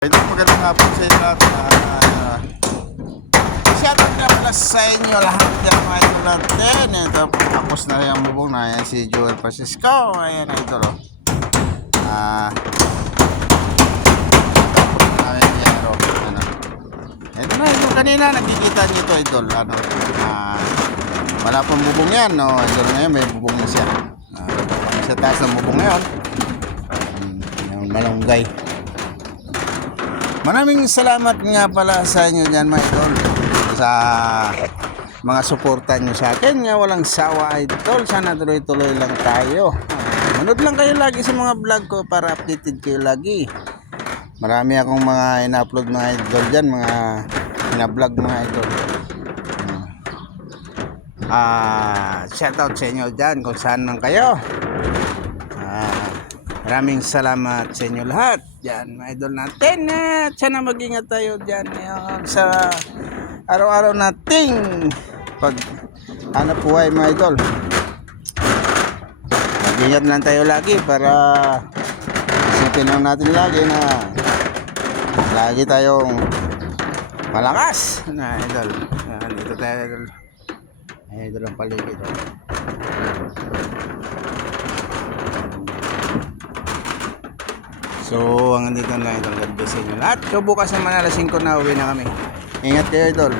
Ito, magandang hapon sa inyo lahat. Shoutout nga pala sa inyo lahat yan mga idol natin. Ito, tapos na yung bubong na. Ayan si Joel Francisco. Ayan idol. Tapos na yung yero. Ito na idol. Kanina nakikita nyo ito idol. Wala pang bubong yan. No? Idol ngayon may bubong na siya. Sa taas ng bubong ngayon. Yung malunggay. Maraming salamat nga pala sa inyo dyan mga idol sa mga suporta nyo sa akin nga walang sawa idol. Sana tuloy-tuloy lang tayo. Manood lang kayo lagi sa mga vlog ko para updated kayo lagi. Marami akong mga ina-upload mga idol dyan, mga ina-vlog mga idol. Shoutout sa inyo dyan kung saan man kayo. Maraming salamat sa inyo lahat. Yan, mga idol natin. At sana mag-ingat tayo dyan ngayon sa araw-araw nating hanap buhay mga idol. Mag-ingat lang tayo lagi para isipin lang natin lagi na lagi tayong malakas na idol. Yan, dito tayo idol. Idol ang paligid. So, hanggang dito na idol. God bless sa inyo lahat. So, bukas naman alas 5 na uwi na kami. Ingat kayo idol.